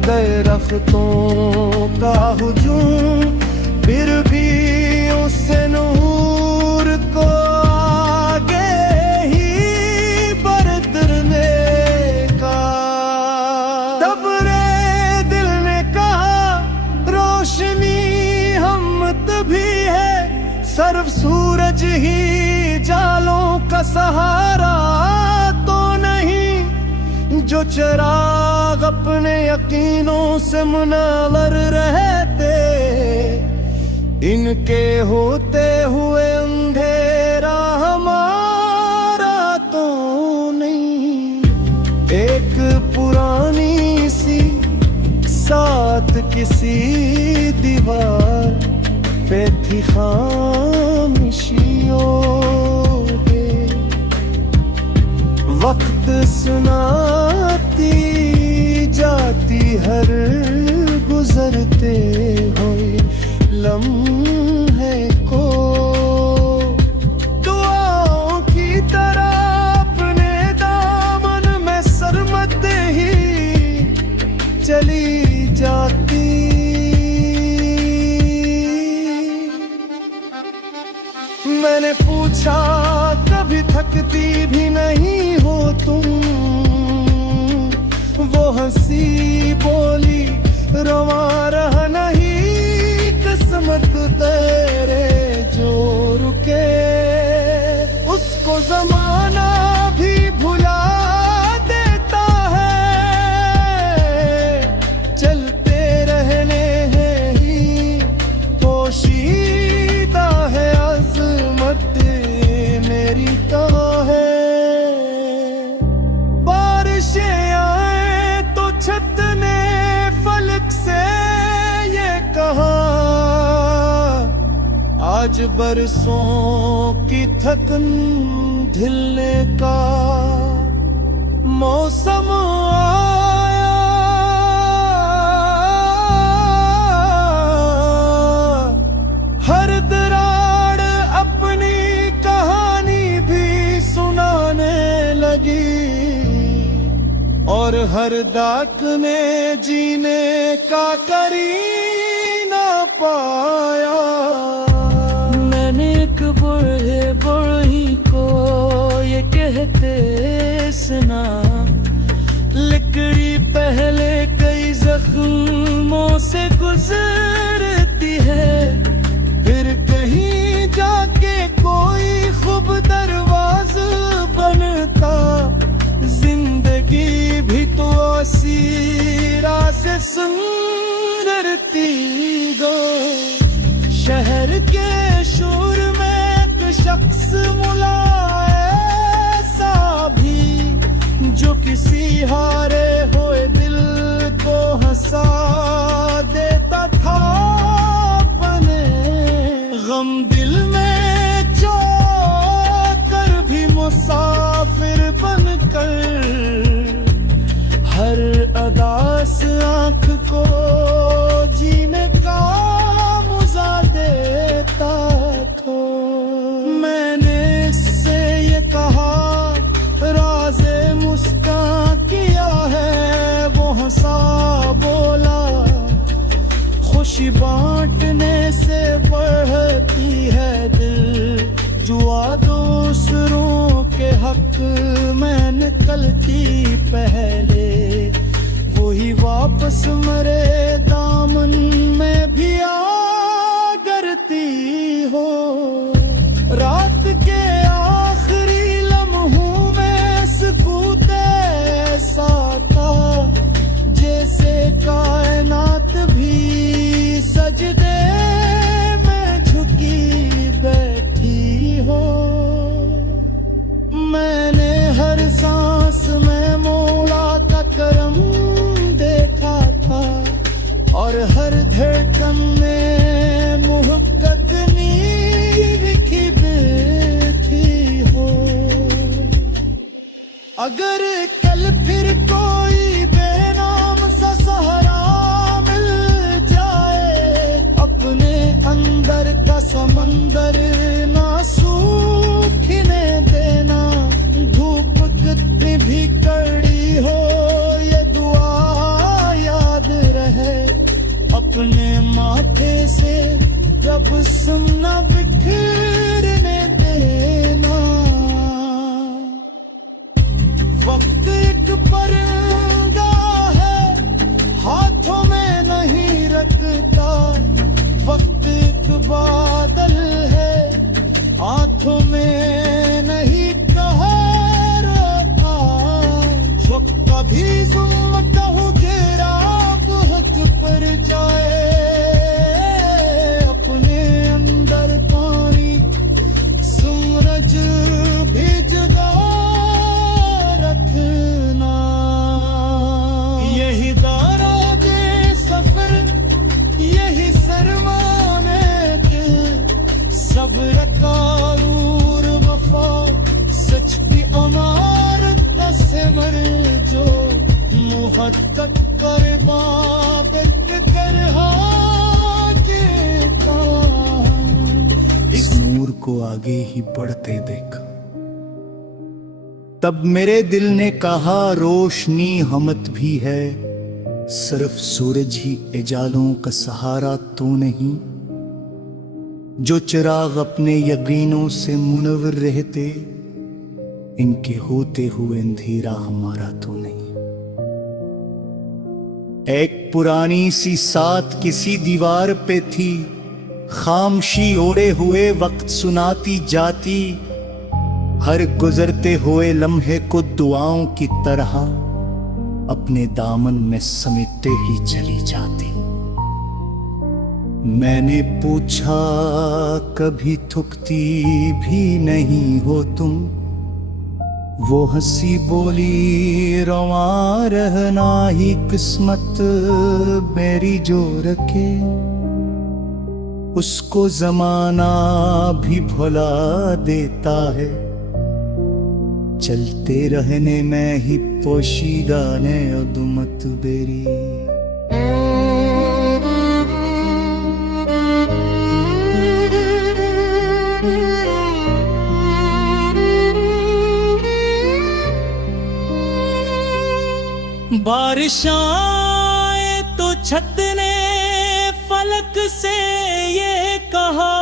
दरख्तों का हुजूम, फिर भी उससे नूर को आगे ही बरतने का। तब रे दिल ने कहा रोशनी हम भी है, सर्व सूरज ही जालों का सहारा तो नहीं, जो चिराग अपने यकीनों से मुनव्वर रहते, इनके होते हुए अंधेरा हमारा तो नहीं। एक पुरानी सी साथ किसी दीवार पे थी खामोशियों पे, वक्त सुनाती जाती हर गुजरते हुए लम्हे को, दुआओं की तरह अपने दामन में सरमत ही चली जाती। मैंने पूछा कभी थकती भी नहीं हो तुम, वो हंसी बोली रवा रहा नहीं किस्मत तेरे जो रुके, उसको जमाना भी भुला देता है, चलते रहने हैं ही पोशीदा है, अज़मत मेरी कहाँ है। बारिशें आए तो छत ने फलक से ये कहा, आज बरसों की थकन ढलने का मौसम आया। हर दरार अपनी कहानी भी सुनाने लगी, और हर डाक ने जीने का करीना पाया। मैंने एक बूढ़े बूढ़ी को ये कहते सुना, लकड़ी पहले कई जख्मों से गुजरती है, फिर कहीं जाके कोई खूब दरवाज बनता, जिंदगी भी तो सीरा से सुंदर थी गो। शहर के शोर में एक शख्स मिला ऐसा भी, जो किसी हारे हुए दिल को हंसा देता था अपने गम दिल में चोकर भी मुसाफिर बनकर, हर अदास आँख को जीने का मुझा देता था। मैंने इससे ये कहा राज़े मुस्कान किया है, वो हंसा बोला खुशी बांटने से बढ़ती है दिल, जुआ दूसरों के हक में निकलती पहले, वही वापस मरे दामन में भी आ करती हो। रात के आखिरी लम्हों में सुकूत ऐसा था, जैसे कायनात भी सजदे में झुकी बैठी हो। मैंने हर सांस में मौला का करम देखा था, और हर धड़कन में मुहब्बत नींव की बैठी हो। अगर कल फिर कोई बेनाम सा सहारा मिल जाए, अपने अंदर का समंदर ना सूखने देना, धूप कितनी भी कड़ी हो ये दुआ याद कर बाबत कर के इस नूर को आगे ही बढ़ते देखा। तब मेरे दिल ने कहा रोशनी हमत भी है, सिर्फ सूरज ही एजालों का सहारा तो नहीं। जो चिराग अपने यकीनों से मुनव्वर रहते, इनके होते हुए अंधेरा हमारा तो नहीं। एक पुरानी सी सात किसी दीवार पे थी, खामशी ओढ़े हुए वक्त सुनाती जाती, हर गुजरते हुए लम्हे को दुआओं की तरह अपने दामन में समेटते ही चली जाती। मैंने पूछा कभी थकती भी नहीं हो तुम, वो हंसी बोली रवां रहना ही किस्मत मेरी जो रखे, उसको जमाना भी भुला देता है, चलते रहने में ही पोशीदा ने अदुमत बेरी। बारिश आए तो छत ने फलक से ये कहा,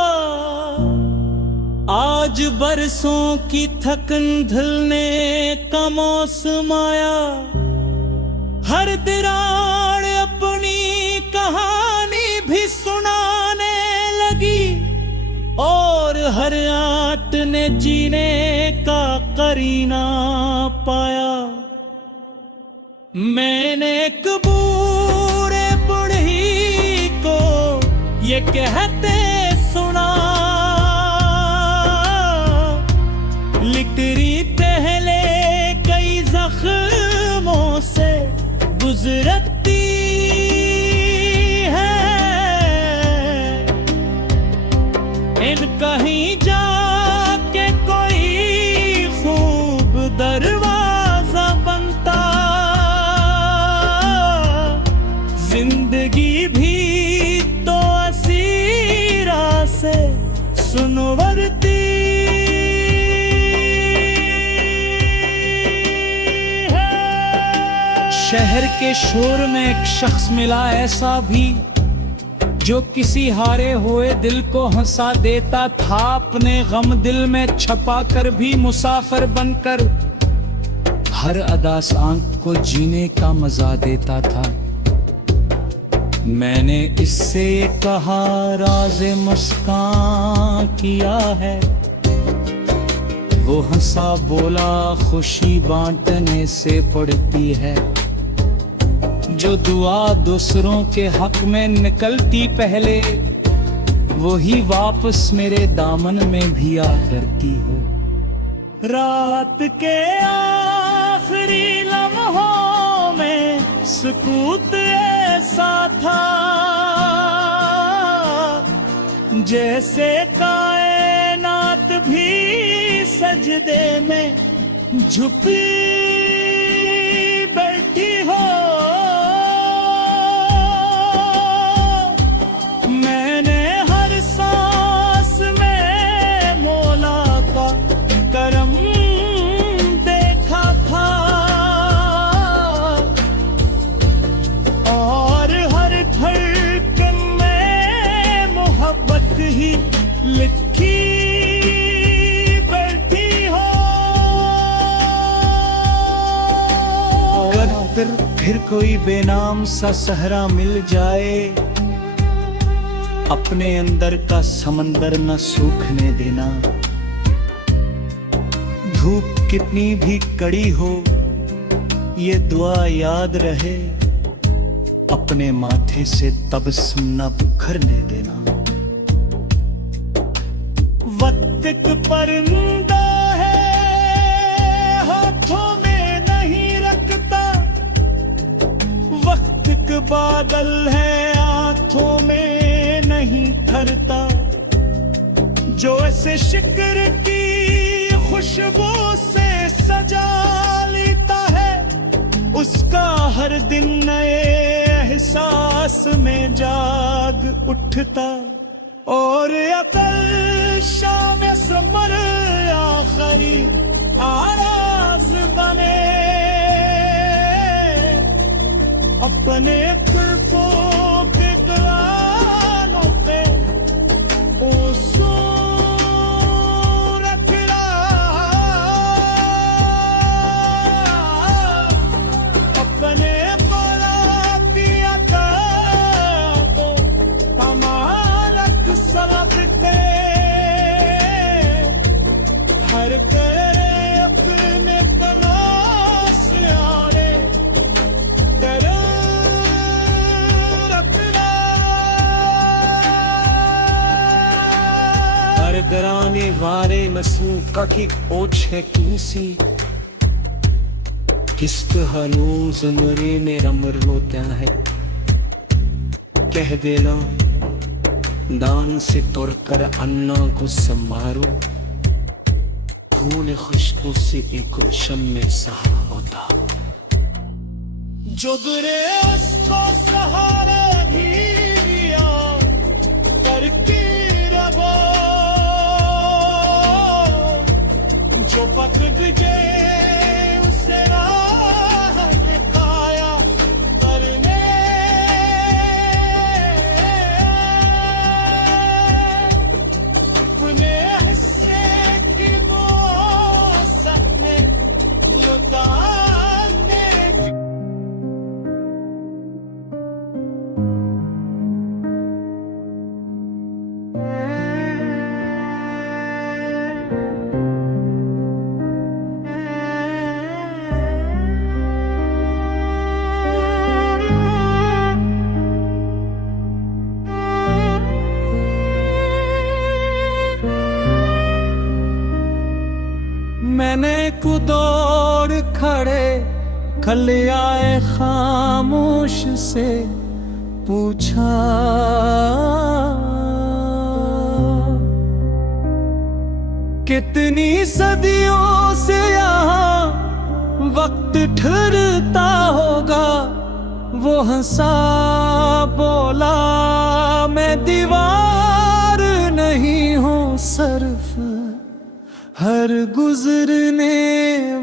आज बरसों की थकन धुलने का मौसम आया। हर दरार अपनी कहानी भी सुनाने लगी, और हर आट ने जीने का करीना पाया। मैंने एक बूढ़े बुढ़ी को ये कहते सुना, लिटरी पहले कई जख्मों से गुजरती है, इन कहीं जाके कोई खूब दरवाजा बनता, जिंदगी भी तो असीरा से सुनवरती। शहर के शोर में एक शख्स मिला ऐसा भी, जो किसी हारे हुए दिल को हंसा देता था, अपने गम दिल में छपा कर भी मुसाफिर बनकर हर अदास आंख को जीने का मजा देता था। मैंने इससे कहा राज़े मुस्कान किया है, वो हंसा बोला खुशी बांटने से पड़ती है, जो दुआ दूसरों के हक में निकलती पहले, वही वापस मेरे दामन में भी आ करती हो। रात के आखिरी लम्हों में सुकूत ऐसा था, जैसे कायनात भी सजदे में झुकी बैठी हो। मैंने हर सांस में मौला का करम देखा था, और हर धड़कन में मोहब्बत ही लिखी बैठी हो। अगर फिर कोई बेनाम सा सहरा मिल जाए, अपने अंदर का समंदर न सूखने देना। धूप कितनी भी कड़ी हो, ये दुआ याद रहे, अपने माथे से तबस्सुम न बिखरने देना। वक्त एक परिंदा है, हाथों में नहीं रखता, वक्त एक बादल है, आंखों में नहीं ठहरता, जो ऐसे शिकर की खुशबू से सजा लेता है, उसका हर दिन नए एहसास में जाग उठता और अकल शाम समर आखरी आराज बने अपने कुल्फों के दलानों पे ओ सूरत अपने बलाती अता को तमारक सलगते हर करे अपने तनास आने तेरे डराने वाले मसूका की ओछ है किसी किस्त हनूज मरे मेरा मर रोता है कह देना दान से तोड़कर अन्ना को संभारो फूल खुशबू से एक रोशम में सहा होता जो गिरे उसको सहारा भी करके रबो जो पकड़ गए उसे राह दिखाया करने अपने हिस्से की दो सपने लुटाने मैंने कुदौड़ खड़े खलियाए खामोश से पूछा कितनी सदियों से यहाँ वक्त ठहरता होगा वो हंसा बोला मैं दीवार नहीं हूँ सिर्फ हर गुजरने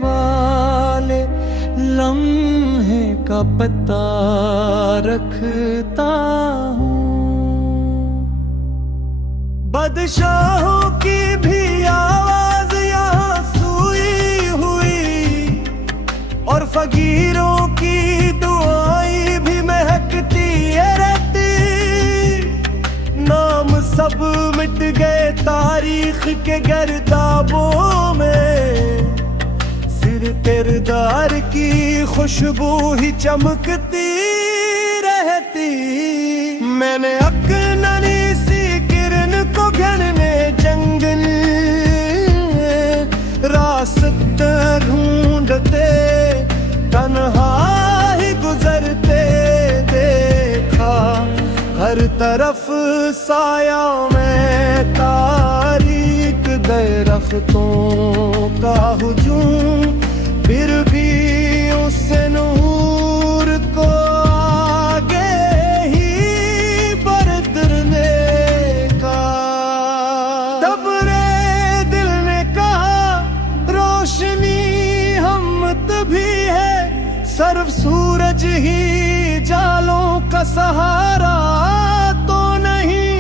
वाले लम्हे का पता रखता हूँ बादशाहों की भी आवाज यहाँ सुई हुई और फकीरों की दुआएं भी महकती रहती नाम सब मिट गए तारीख के गर्दाबों में सिर किरदार की खुशबू ही चमकती रहती मैंने अकननी सी किरण को घने जंगल रास्ते ढूंढते तन्हा ही गुजरते देखा हर तरफ साया में तारीक दरख्तों का हुजूम फिर भी उस नूर को आगे ही बरतने का तब रे दिल ने कहा रोशनी हमत भी है सिर्फ सूरज ही जालों का सहारा तो नहीं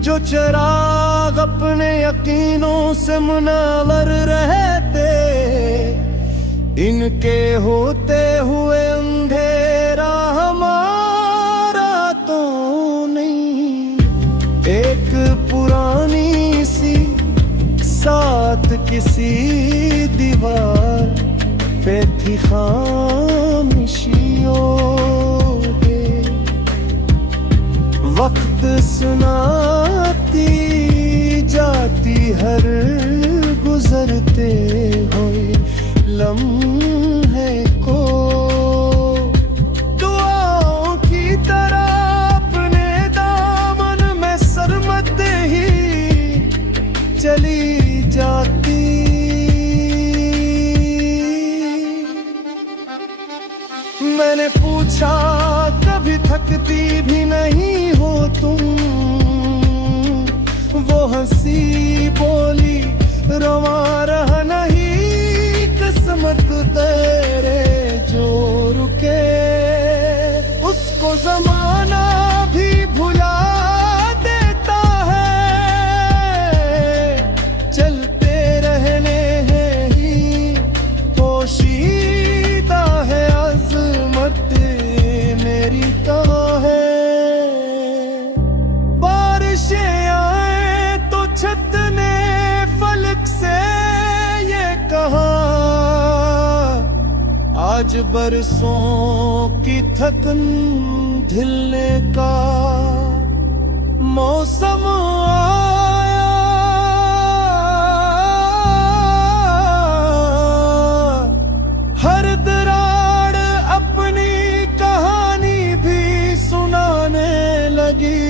जो चिराग अपने यकीनों से मुनव्वर रहते इनके होते हुए अंधेरा हमारा तो नहीं एक पुरानी सी साथ किसी दीवार पे थी खामोशियों के वक्त सुनाती जाती हर गुजरते हुए लम्हे को दुआओं की तरह अपने दामन में सरमते ही चली जाती मैंने पूछा कभी थकती भी नहीं हो तुम, वो हंसी बोली रवा रहा नहीं किस्मत तेरे जो रुके, उसको जमाना भी भुला देता है, चलते रहने हैं ही पोशीदा है अज़मत मेरी तो है। बारिशें आए तो छत ने फलक से ये कहा, आज बरसों की थकन ढलने का मौसम आया। हर दरार अपनी कहानी भी सुनाने लगी,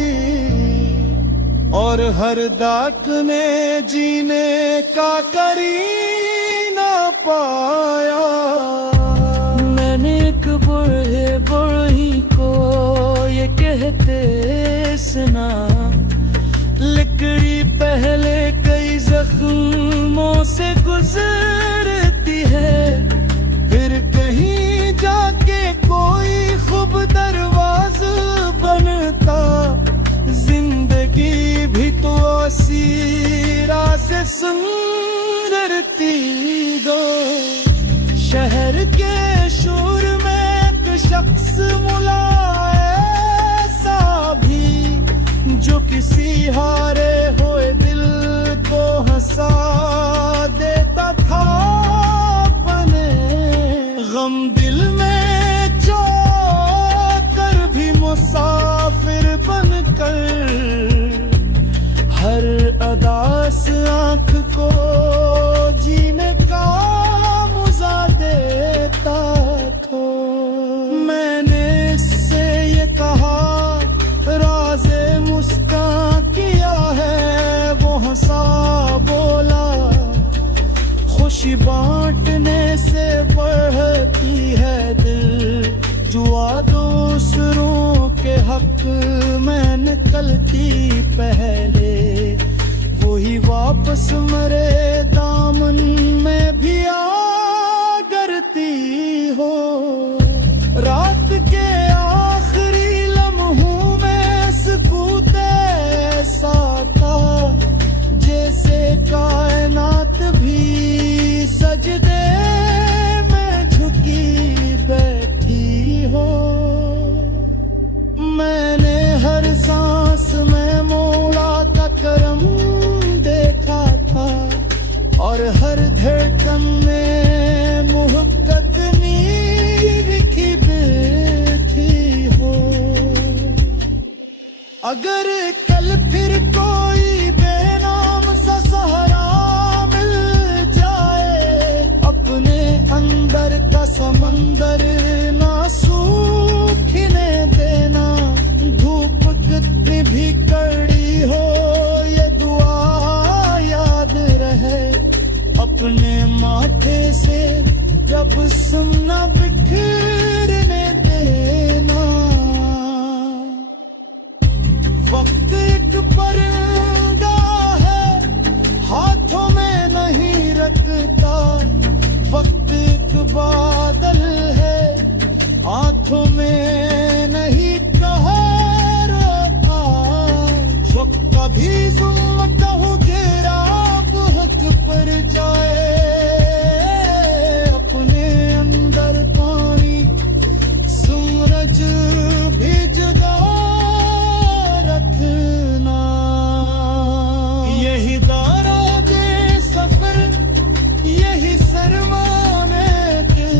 और हर दाक ने जीने का करीना पाया। मैंने एक बूढ़े बूढ़ी को ये कहते सुना, लकड़ी पहले कई जख्मों से गुजरती है, फिर कहीं जाके कोई खूब दरवाज़ बनता, जिंदगी भी तो सीरा से सुंदर थी दो। शहर के शोर में एक शख्स मिला ऐसा भी, जो किसी हारे हुए दिल को हंसा देता था अपने गम दिल में जो कर भी मुसाफिर बनकर, हर अदास आंख को जीने का मुझा देता था। मैंने इससे ये कहा राज़े मुस्कान किया है, वो हंसा बोला खुशी बांटने से बढ़ती है दिल जुआ, दूसरों के हक में निकलती पहले, वही वापस मरे दामन में भी आ करती हो। रात के आखिरी लम्हों में सुकूत ऐसा था, जैसे कायनात भी सजदे में झुकी बैठी हो। मैंने हर सांस में मौला का करम देखा था, और हर धड़कन में मोहब्बत लिखी बैठी हो। अगर कल फिर कोई बेनाम सा सहारा मिल जाए, अपने अंदर का समंदर ना सूखने देना, धूप कितनी भी कड़ी हो ये दुआ याद रहे, अपने माथे से जब सुनना बिखरने देना। वक्त एक परिंदा है हाथों में नहीं रखता, वक्त एक बादल है आंखों में नहीं ठहरता, जो कभी जुल्म हो गिरा हक पर जाए, अपने अंदर पानी सूरज भी जगा रखना। यही दारा दे सफर, यही सरमाने के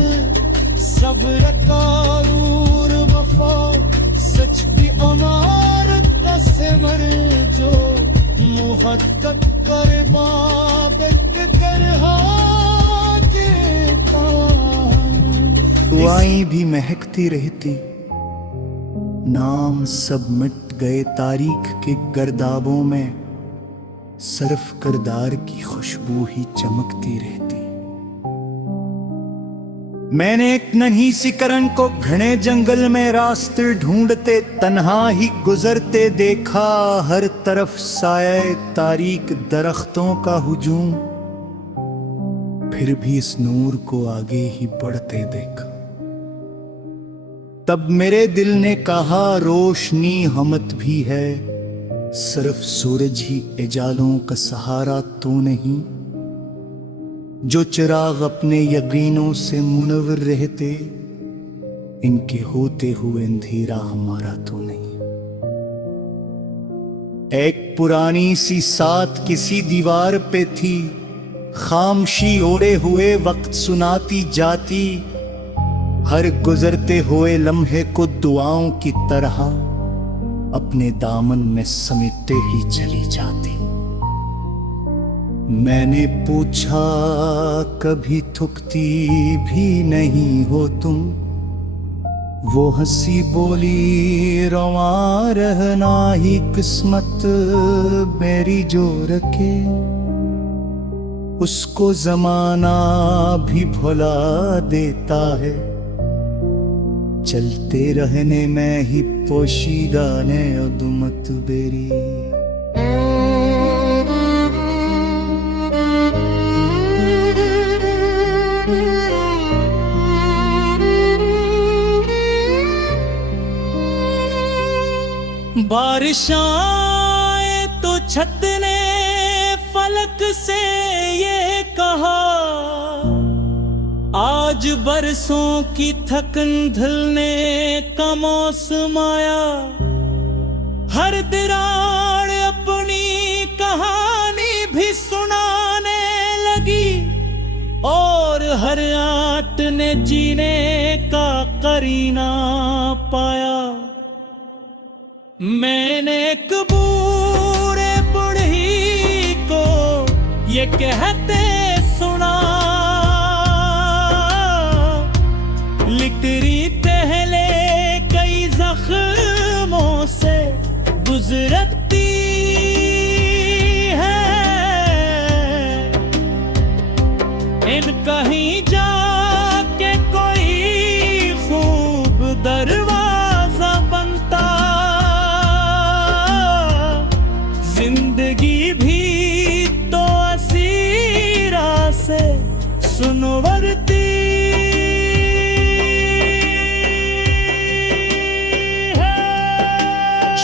सब्र का नूर वफा, सच की अमारत का सिमर, जो मुहक्कक कर बाबक कर दुआएं भी महकती रहती, नाम सब मिट गए तारीख के गर्दाबों में, सर्फ करदार की खुशबू ही चमकती रहती। मैंने एक नन्ही सी करण को घने जंगल में रास्ते ढूंढते तन्हा ही गुजरते देखा। हर तरफ साये तारीक दरख्तों का हुजूम, फिर भी इस नूर को आगे ही बढ़ते देखा। तब मेरे दिल ने कहा रोशनी हमत भी है, सिर्फ सूरज ही एजालों का सहारा तो नहीं। जो चिराग अपने यकीनों से मुनव्वर रहते, इनके होते हुए अंधेरा हमारा तो नहीं। एक पुरानी सी सात किसी दीवार पे थी, खामोशी ओढ़े हुए वक्त सुनाती जाती। हर गुजरते हुए लम्हे को दुआओं की तरह अपने दामन में समेटते ही चली जाती। मैंने पूछा कभी थकती भी नहीं हो तुम? वो हंसी बोली रवा रहना ही किस्मत मेरी जो रखे, उसको जमाना भी भुला देता है। चलते रहने में ही पोशीदा ने उदमत बेरी। बारिश आए तो छत ने फलक से ये कहा, आज बरसों की थकन धुलने का मौसम आया। हर दरार अपनी कहानी भी सुनाने लगी, और हर आट ने जीने का करीना पाया। मैंने एक बूढ़े बूढ़ी को ये कहते सुना, लिटरी पहले कई जख्मों से गुजरती है। इन कहीं जाके कोई खूब दरवाजा बनता, जिंदगी भी तो असीरा से सुनवरती है।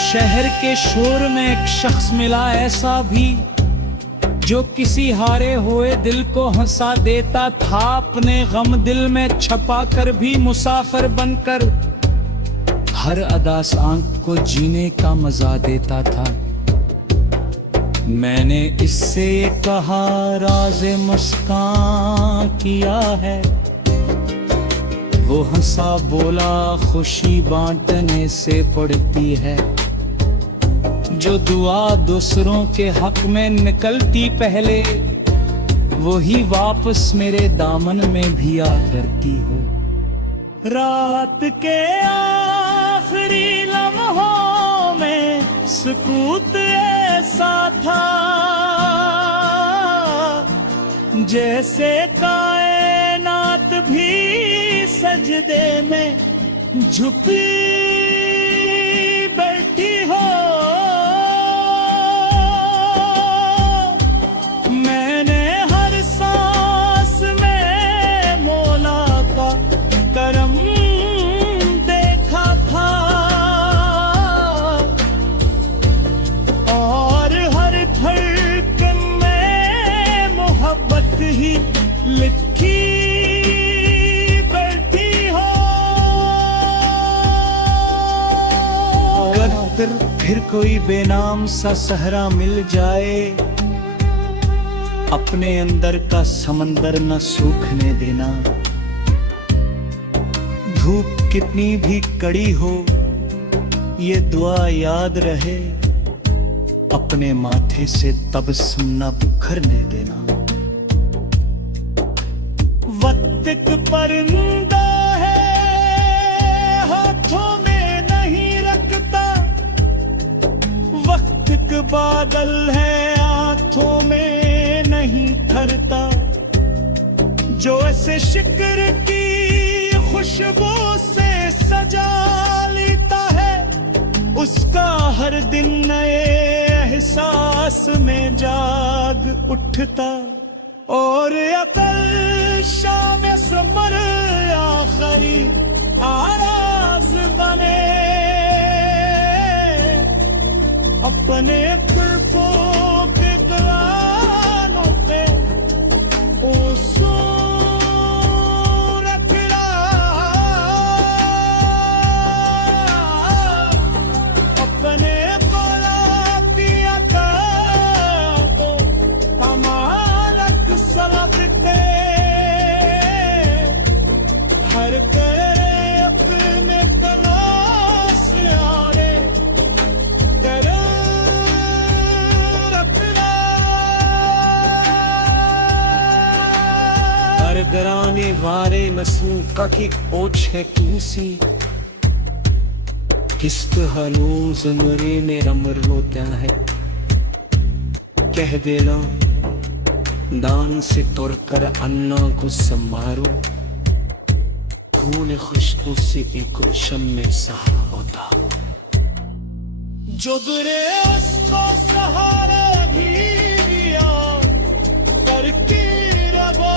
शहर के शोर में एक शख्स मिला ऐसा भी, जो किसी हारे हुए दिल को हंसा देता था। अपने गम दिल में छपा कर भी मुसाफिर बनकर हर अदास आंख को जीने का मजा देता था। मैंने इससे कहा राज़े मुस्कान किया है, वो हंसा बोला खुशी बांटने से पड़ती है। जो दुआ दूसरों के हक में निकलती पहले, वही वापस मेरे दामन में भी आ करती हो। रात के आखिरी लम्हों में सुकूत ऐसा था, जैसे कायनात भी सजदे में झुकी बैठी हो। मैंने हर सांस में मौला का करम देखा था, और हर धड़कन में मोहब्बत ही लिखी बैठी हो। अगर फिर कोई बेनाम सा सहरा मिल जाए, अपने अंदर का समंदर न सूखने देना। धूप कितनी भी कड़ी हो, ये दुआ याद रहे, अपने माथे से तबस्सुम न बिखरने देना। वक्त एक परिंदा है, हाथों में नहीं रखता। वक्त एक बादल है, आंखों में नहीं ठहरता। जो ऐसे शिक्र की खुशबू से सजा लेता है, उसका हर दिन नए एहसास में जाग उठता। और अकल शाम समर आखरी आराज बने, अपने कुल्फों के दीवानों पे अपने गुलाबिया का तो हमारक सलगते, हर करे अपने तलाश आरे तेरे रखना। हर घराने वारे मसूका की ओछ है किसी, किस्त हनूज मरे मेरा मर रोता है। कह देना दान से तोड़ कर अन्ना को संभारो, खून खुशबू से एक रोशम में सहारा होता। जो गिरे उसको सहारे भी दिया करके रगो,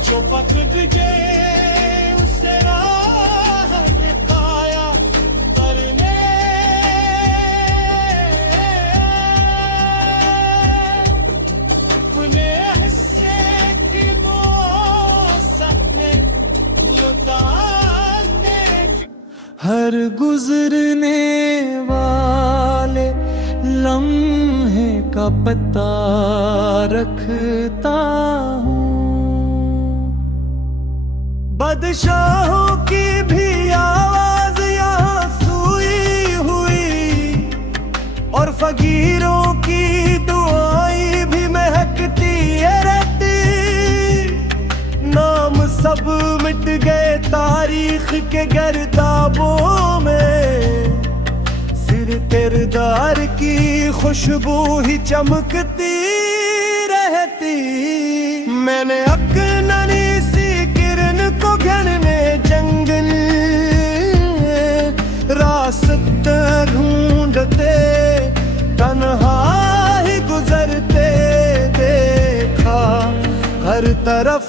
जो पकड़ गए हर गुजरने वाले लम्हे का पता रखता हूँ। बादशाहों की भी आवाज यहाँ सुई हुई, और फकीरों की दुआएं भी महकती रहती। नाम सब मिट गए तारीख के गर्दाबों में, सिर किरदार की खुशबू ही चमकती रहती। मैंने अकननी सी किरण को घने जंगल रास्ते ढूंढते तन्हा ही गुजरते देखा। हर तरफ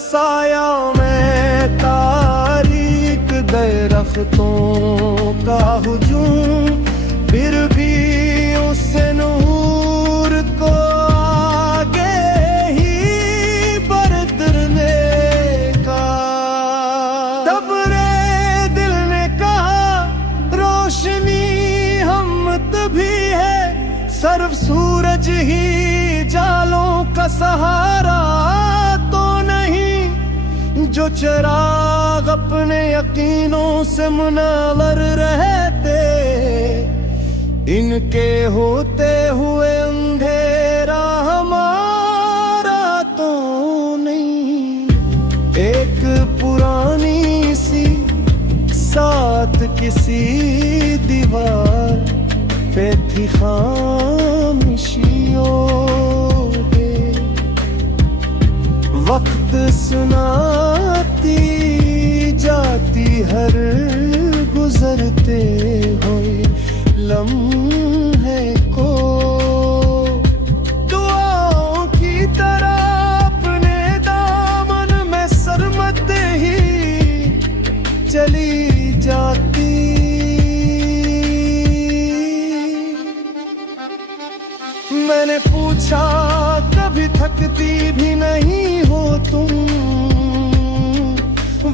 साया में तारीक दरख्तों का हुजूम, फिर भी उस नूर को आगे ही बरतने का। तब रे दिल ने कहा रोशनी हमत भी है, सिर्फ सूरज ही जालों का सहारा तो नहीं। जो चिराग अपने यकीनों से मुनव्वर रहते, इनके होते हुए अंधेरा हमारा तो नहीं। एक पुरानी सी साथ किसी दीवार पे थी खामोशियों, वक्त सुनाती जाती हर गुजरते हुए लम्हे को। दुआओं की तरह अपने दामन में सरमते ही चली जाती। मैंने पूछा कभी थकती भी नहीं हो तुम,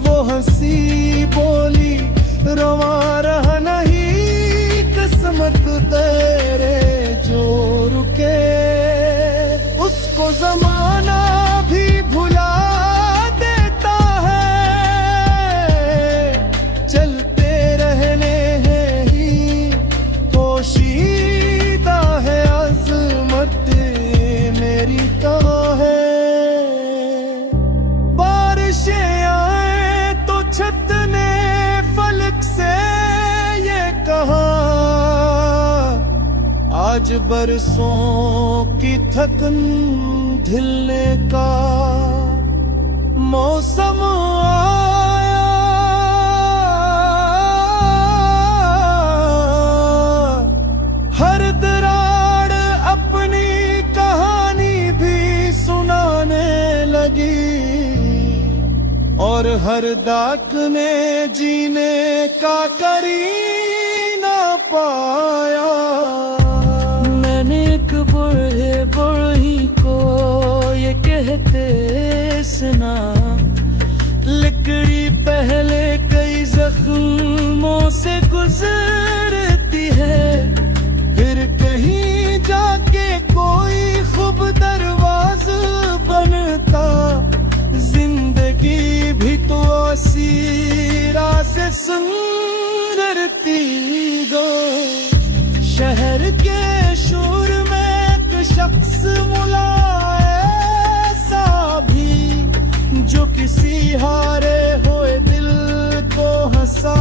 वो हंसी बोली रवा रहा नहीं किस्मत तेरे जो रुके। उसको जमाना भी भुला देता है, चलते रहने हैं ही पोशीदा है अज़मत मेरी तो है। बारिशें आए तो छत ने फलक से ये कहा, आज बरसों की थकन ढलने का मौसम आया हर दरार अपनी कहानी भी सुनाने लगी और हर डाक ने जीने का करीना पाया। मैंने एक बूढ़े बूढ़ी को ये कहते सुना, लकड़ी पहले कई जख्मों से गुजरती है, फिर कहीं जाके कोई खूब दरवाज बनता। जिंदगी भी तो सीरा से सुंदरती गो। शहर के शोर में एक शख्स मिला ऐसा भी, जो किसी हारे हुए दिल को हंसा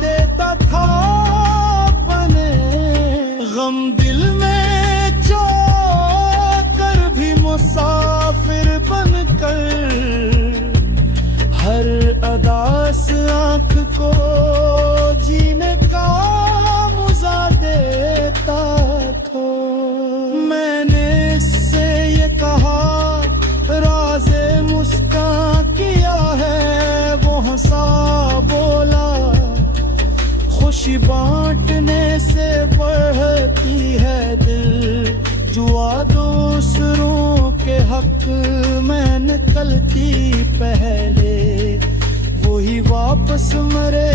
देता था अपने गम दिल में चोकर भी मुसाफिर बनकर हर अदास आंख को जीने का मुजा देता था। मैंने इससे ये कहा राज़े मुस्कान किया है, वो हंसा बोला खुशी बांटने से बढ़ती है दिल। जुआ दूसरों के हक में निकलती पहले, वही वापस मरे